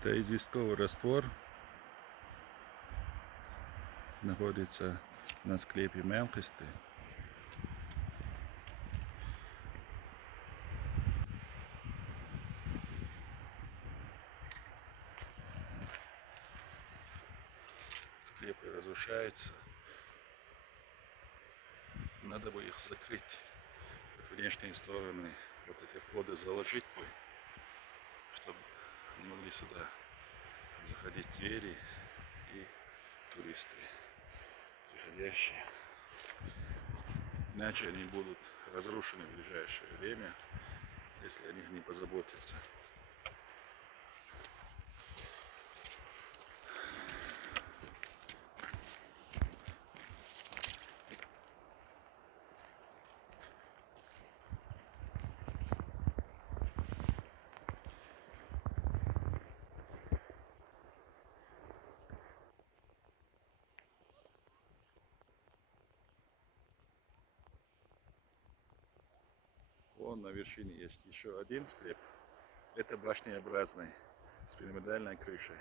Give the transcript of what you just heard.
Это известковый раствор находится на склепе мелкости. Склепы разрушаются. Надо бы их закрыть. Вот внешние стороны, вот эти входы заложить бы, чтобы не могли сюда заходить звери и туристы приходящие. Иначе они будут разрушены в ближайшее время, если о них не позаботиться. Вон на вершине есть еще один склеп. Это башнеобразный с пирамидальной крышей.